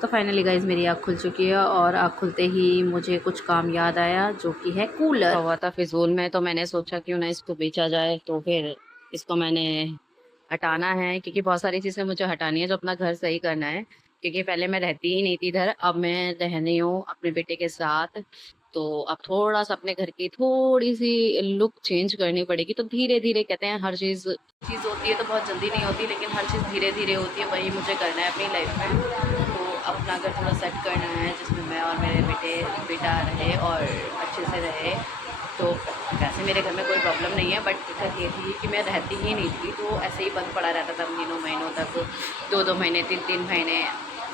तो finally guys मेरी आँख खुल चुकी है और आँख खुलते ही मुझे कुछ काम याद आया जो कि है कूलर। हुआ था फिजूल में, तो मैंने सोचा क्यों ना इसको बेचा जाए। तो फिर इसको मैंने हटाना है क्योंकि बहुत सारी चीज़ें मुझे हटानी है जो अपना घर सही करना है। क्योंकि पहले मैं रहती ही नहीं थी इधर, अब मैं रह रही हूँ अपने बेटे के साथ। तो अब थोड़ा सा अपने घर की थोड़ी सी लुक चेंज करनी पड़ेगी। तो धीरे धीरे कहते हैं हर चीज़ होती है तो बहुत जल्दी नहीं होती, लेकिन हर चीज़ धीरे धीरे होती है। वही मुझे करना है अपनी लाइफ में। तो अपना घर थोड़ा सेट करना है जिसमें मैं और मेरे बेटा रहे और अच्छे से रहे। तो वैसे मेरे घर में कोई प्रॉब्लम नहीं है, बट दिक्कत ये थी कि मैं रहती ही नहीं थी, तो ऐसे ही बंद पड़ा रहता था महीनों तक, 2 महीने 3 महीने।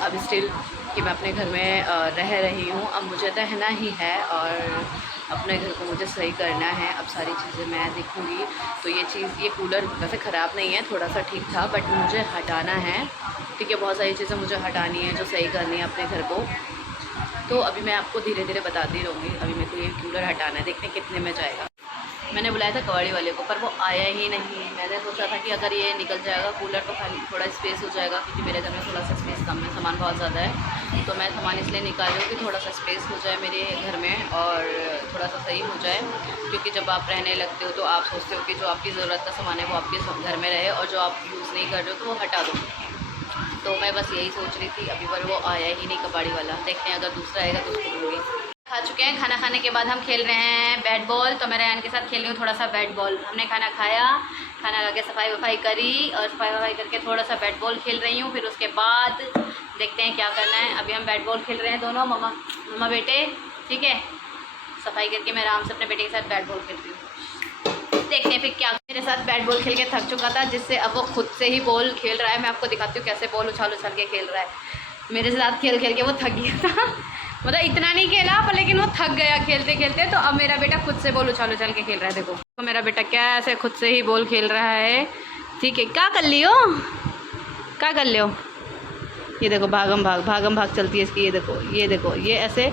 अब स्टिल कि मैं अपने घर में रह रही हूँ, अब मुझे रहना ही है और अपने घर को मुझे सही करना है। अब सारी चीज़ें मैं देखूँगी। तो ये कूलर वैसे ख़राब नहीं है, थोड़ा सा ठीक था, बट मुझे हटाना है। ठीक है, बहुत सारी चीज़ें मुझे हटानी है जो सही करनी है अपने घर को। तो अभी मैं आपको धीरे धीरे बताती रहूँगी। अभी मेरे को ये कूलर हटाना है, देखते हैं कितने में जाएगा। मैंने बुलाया था कबाड़ी वाले को, पर वो आया ही नहीं। मैंने सोचा था कि अगर ये निकल जाएगा कूलर तो खाली थोड़ा स्पेस हो जाएगा, क्योंकि मेरे घर में थोड़ा सा स्पेस कम है, सामान बहुत ज़्यादा है। तो मैं सामान इसलिए निकाल रही हूँ कि थोड़ा सा स्पेस हो जाए मेरे घर में और थोड़ा सा सही हो जाए। क्योंकि जब आप रहने लगते हो तो आप सोचते हो कि जो आपकी ज़रूरत का सामान है वो आपके घर में रहे, और जो आप यूज़ नहीं कर रहे हो तो वो हटा दो। तो मैं बस यही सोच रही थी अभी, पर वो आया ही नहीं कबाड़ी वाला। देखते हैं अगर दूसरा आएगा तो उसको दूँगी। खा चुके हैं, खाना खाने के बाद हम खेल रहे हैं बैट बॉल। तो मैं रेहान के साथ खेल रही हूँ थोड़ा सा बैट बॉल। हमने खाना खाया, खाना खा के सफाई वफाई करी और सफाई वफाई करके थोड़ा सा बैट बॉल खेल रही हूँ। फिर उसके बाद देखते हैं क्या करना है। अभी हम बैट बॉल खेल रहे हैं दोनों मम्मा बेटे। ठीक है, सफाई करके मैं आराम से अपने बेटे के साथ बैट बॉल खेल रही हूँ। देखते हैं फिर क्या। मेरे साथ बैट बॉल खेल के थक चुका था, जिससे अब वो खुद से ही बॉल खेल रहा है। मैं आपको दिखाती हूँ कैसे बॉल उछाल उछाल के खेल रहा है। मेरे साथ खेल खेल के वो थक गया था। मतलब इतना नहीं खेला पर, लेकिन वो थक गया खेलते खेलते। तो अब मेरा बेटा खुद से बॉल उछाल उछाल के खेल रहा है। देखो तो मेरा बेटा कैसे खुद से ही बॉल खेल रहा है। ठीक है, क्या कर लियो, क्या कर लियो। ये देखो भागम भाग चलती है इसकी। ये देखो ये ऐसे,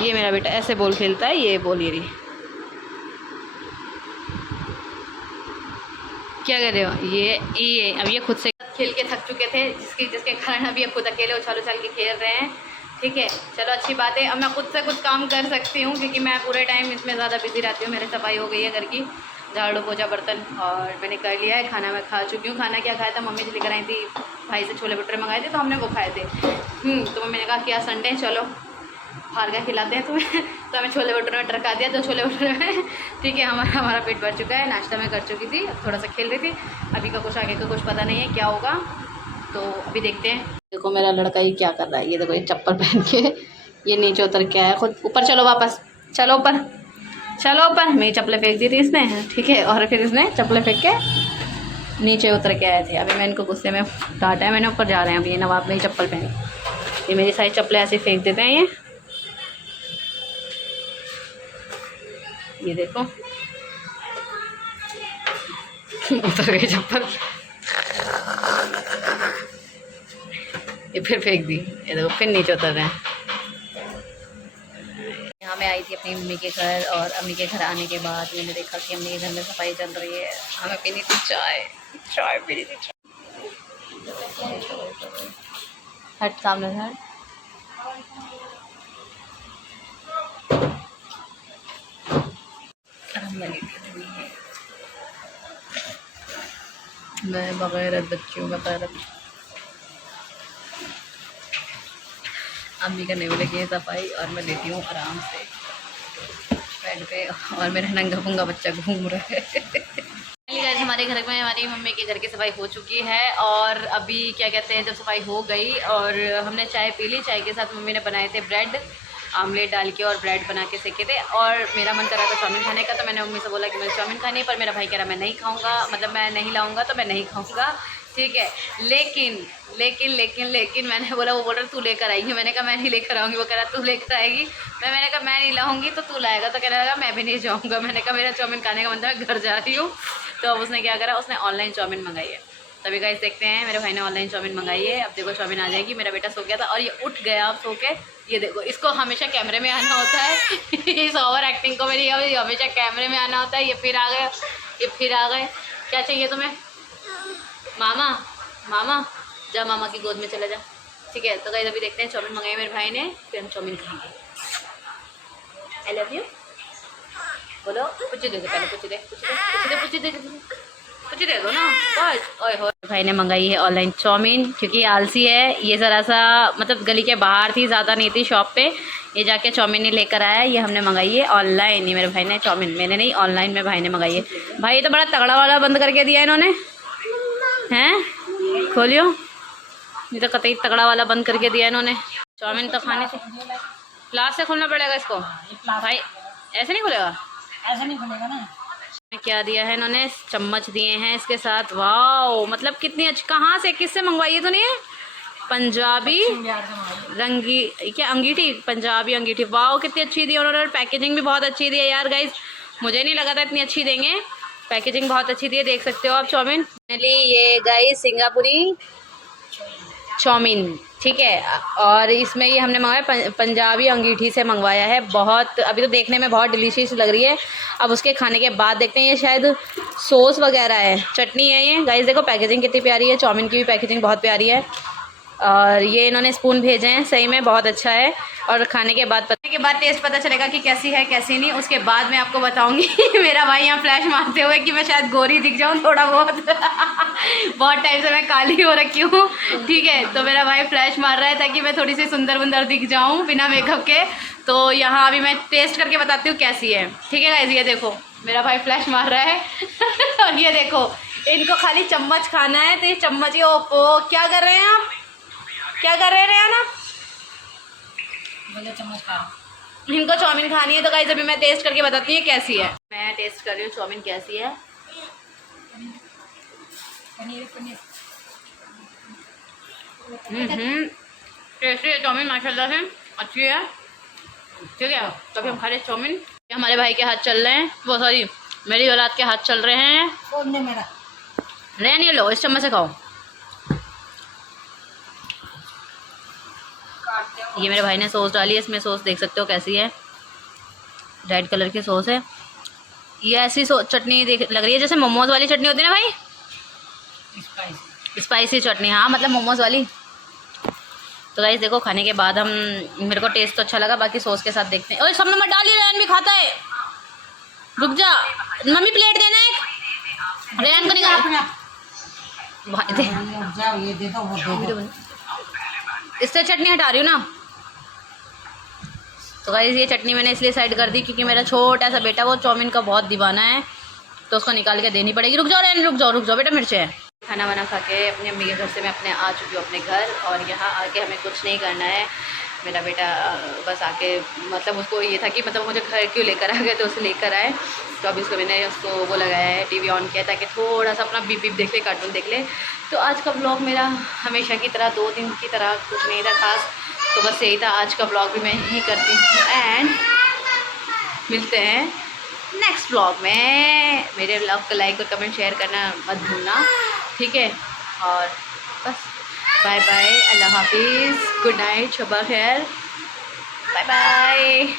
ये मेरा बेटा ऐसे बॉल खेलता है। ये बॉल ये रही। क्या कर रहे हो। ये अब ये खुद से खेल के थक चुके थे, जिसके कारण अभी ये खुद अकेले उछाल उछाल के खेल रहे हैं। ठीक है, चलो अच्छी बात है। अब मैं खुद से कुछ काम कर सकती हूँ, क्योंकि मैं पूरे टाइम इसमें ज़्यादा बिजी रहती हूँ। मेरी सफाई हो गई है घर की, झाड़ू पोछा बर्तन और मैंने कर लिया है। खाना मैं खा चुकी हूँ। खाना क्या खाया था, मम्मी से लेकर आई थी, भाई से छोले भटूरे मंगाए थे तो हमने वो खाए थे। तो मैंने कहा क्या संडे चलो बाहर का खिलाते हैं तुम्हें। तो हमें छोले भटूरे में टरका दिया, तो छोले भटूरे में ठीक है हमारा पेट भर चुका है। नाश्ता मैं कर चुकी थी, अब थोड़ा सा खेल रही थी। अभी का कुछ आगे का कुछ पता नहीं है क्या होगा, तो अभी देखते हैं। देखो मेरा लड़का ये क्या कर रहा है। ये देखो ये चप्पल पहन के ये नीचे उतर के आया खुद। ऊपर चलो, वापस चलो ऊपर, चलो ऊपर। मेरी चप्पलें फेंक दी थी इसने, ठीक है, और फिर इसने चप्पलें फेंक के नीचे उतर के आए थे। अभी मैं इनको गुस्से में डांटा है मैंने, ऊपर जा रहे हैं। अभी ये नवाब मेरी चप्पल पहनी, ये मेरी सारी चप्पलें ऐसे फेंक देते हैं। ये देखो उतर गई चप्पल, ये फिर फेंक दी। ये देखो फिर नीचे उतर रहे हैं। यहाँ मैं आई थी अपनी मम्मी के घर, और अम्मी के घर आने के बाद मैंने देखा कि अम्मी के घर में सफाई चल रही है। हमें पीनी थी चाय पीनी थी। हट सामने से हट। मैं बगैर बच्ची हूँ, बगैर अम्मी करने वाले की सफाई, और मैं लेती हूँ आराम से बेड पे, और मेरा नंगा पुंगा बच्चा घूम रहा है। हमारे घर में हमारी मम्मी के घर की सफाई हो चुकी है, और अभी क्या कहते हैं, जब सफाई हो गई और हमने चाय पी ली। चाय के साथ मम्मी ने बनाए थे ब्रेड आमलेट डाल के, और ब्रेड बना के सेके थे। और मेरा मन कर रहा था चाउमीन खाने का, तो मैंने मम्मी से बोला कि मुझे चाउमीन खानी है, पर मेरा भाई कह रहा मैं नहीं खाऊंगा, मतलब मैं नहीं लाऊंगा तो मैं नहीं खाऊंगा। ठीक है, लेकिन मैंने बोला, वो बोल रहा तू लेकर आएगी। मैंने कहा मैं नहीं लेकर आऊँगी। वो कह रहा तू लेकर आएगी। मैंने कहा मैं नहीं लाऊंगी तो तू लाएगा। तो कहने लगा मैं भी नहीं जाऊँगा। मैंने कहा मेरा चाउमीन खाने का मन था, मैं घर जा रही हूँ। तो अब उसने क्या करा, उसने ऑनलाइन चाउमीन मंगाई है। तभी गाइस देखते हैं, मेरे भाई ने ऑनलाइन चाउमीन मंगाई है। अब देखो चाउमीन आ जाएगी। मेरा बेटा सो गया था और ये उठ गया अब सो के। ये देखो, इसको हमेशा कैमरे में आना होता है। इस ओवर एक्टिंग को मेरी हमेशा कैमरे में आना होता है। ये फिर आ गए, क्या चाहिए तुम्हें। मामा जा मामा की गोद में चले जा। ठीक है, तो गाइस अभी देखते हैं, चाउमीन मंगाई मेरे भाई ने, फिर हम चाउमीन खाएंगे। आई लव यू बोलो, कुछ दे दो पहले, कुछ दे दो ना बस। ओए हो, भाई ने मंगाई है ऑनलाइन चाउमीन, क्योंकि आलसी है ये, ज़रा सा मतलब गली के बाहर थी, ज़्यादा नहीं थी शॉप पे, ये जाके चाउमीन ही लेकर आया। ये हमने मंगाई है ऑनलाइन, ये मेरे भाई ने, चाउमीन मैंने नहीं, ऑनलाइन में भाई ने मंगाई है। भाई तो बड़ा तगड़ा वाला बंद करके दिया इन्होंने, हैं खोलियो, ये तो कतई तगड़ा वाला बंद करके दिया इन्होंने। चाउमीन तो खाने से ग्लास से खोलना पड़ेगा इसको भाई, ऐसे नहीं खुलेगा, ऐसा नहीं खुलेगा ना। क्या दिया है इन्होंने, चम्मच दिए हैं इसके साथ। वाओ, मतलब कितनी अच्छी, कहाँ से किससे मंगवाई है तूने? पंजाबी रंगी क्या अंगीठी, पंजाबी अंगीठी। वाओ कितनी अच्छी दी उन्होंने, पैकेजिंग भी बहुत अच्छी दी है यार गाइस, मुझे नहीं लगा था इतनी अच्छी देंगे, पैकेजिंग बहुत अच्छी दी है, देख सकते हो आप चाउमीन। ये गाइस सिंगापुरी चाउमीन, ठीक है, और इसमें ये हमने मंगवाया पंजाबी अंगीठी से मंगवाया है। बहुत, अभी तो देखने में बहुत डिलीशियस लग रही है, अब उसके खाने के बाद देखते हैं। ये शायद सॉस वगैरह है, चटनी है ये गाइस। देखो पैकेजिंग कितनी प्यारी है, चाउमीन की भी पैकेजिंग बहुत प्यारी है, और ये इन्होंने स्पून भेजे हैं, सही में बहुत अच्छा है। और खाने के बाद टेस्ट पता चलेगा कि कैसी है कैसी नहीं, उसके बाद मैं आपको बताऊंगी। मेरा भाई यहाँ फ्लैश मारते हुए कि मैं शायद गोरी दिख जाऊँ थोड़ा बहुत। बहुत टाइम से मैं काली हो रखी हूँ, ठीक है, तो मेरा भाई फ्लैश मार रहा है ताकि मैं थोड़ी सी सुंदर वुंदर दिख जाऊँ बिना मेकअप के। तो यहाँ अभी मैं टेस्ट करके बताती हूँ कैसी है, ठीक है गाइस। ये देखो मेरा भाई फ्लैश मार रहा है। और ये देखो, इनको खाली चम्मच खाना है, तो ये चम्मच ही, ओपो क्या कर रहे हैं आप, क्या कर रहे हैं ना? चम्मच खा, इनको चाउमीन खानी है, तो गाइस अभी मैं टेस्ट करके बताती हूँ कैसी है। मैं टेस्ट कर रही हूँ चाउमीन कैसी है। पनीर टेस्टी है चाउमीन, माशाल्लाह से अच्छी है, ठीक है। तो अभी हम खा रहे चाउमीन, हमारे भाई के हाथ चल रहे हैं, वो सॉरी मेरी औलाद के हाथ चल रहे हैं। मेरा नहीं लो, इस चम्मच से खाओ। ये मेरे भाई ने सॉस डाली है, इसमें सॉस देख सकते हो कैसी है, रेड कलर की सॉस है। ये ऐसी चटनी लग रही है जैसे मोमोज वाली चटनी होती है ना भाई, स्पाइसी चटनी, हाँ मतलब मोमोज वाली। तो गाइस देखो खाने के बाद हम, मेरे को टेस्ट तो अच्छा लगा, बाकी सॉस के साथ देखते हैं। ओए सब में मत डालिए, रेन भी खाता है, रुक जा मम्मी, प्लेट देना एक, रेन को निकाल भाई दे, इससे चटनी हटा रही हूँ ना। तो गाइस ये चटनी मैंने इसलिए साइड कर दी क्योंकि मेरा छोटा सा बेटा वो चाउमीन का बहुत दीवाना है, तो उसको निकाल के देनी पड़ेगी। रुक जाओ रेन, रुक जाओ बेटा, मिर्च है। खाना वाना खा के अपनी अम्मी के घर से मैं अपने आ चुकी हूँ अपने घर, और यहाँ आके हमें कुछ नहीं करना है। मेरा बेटा बस आके, मतलब उसको ये था कि मतलब मुझे घर क्यों लेकर आ गए, तो उसे लेकर आए। तो अभी उसको मैंने उसको वो लगाया है, टीवी ऑन किया ताकि थोड़ा सा अपना बीप देख ले, कार्टून देख ले। तो आज का ब्लॉग मेरा हमेशा की तरह 2 दिन की तरह कुछ नहीं था खास, तो बस यही था। आज का ब्लॉग भी मैं यही करती हूँ, एंड मिलते हैं नेक्स्ट ब्लॉग में। मेरे ब्लॉग को लाइक और कमेंट शेयर करना मत भूलना, ठीक है। और बस बाय बाय, अल्लाह हाफिज़, गुड नाइट, शबा खैर, बाय बाय।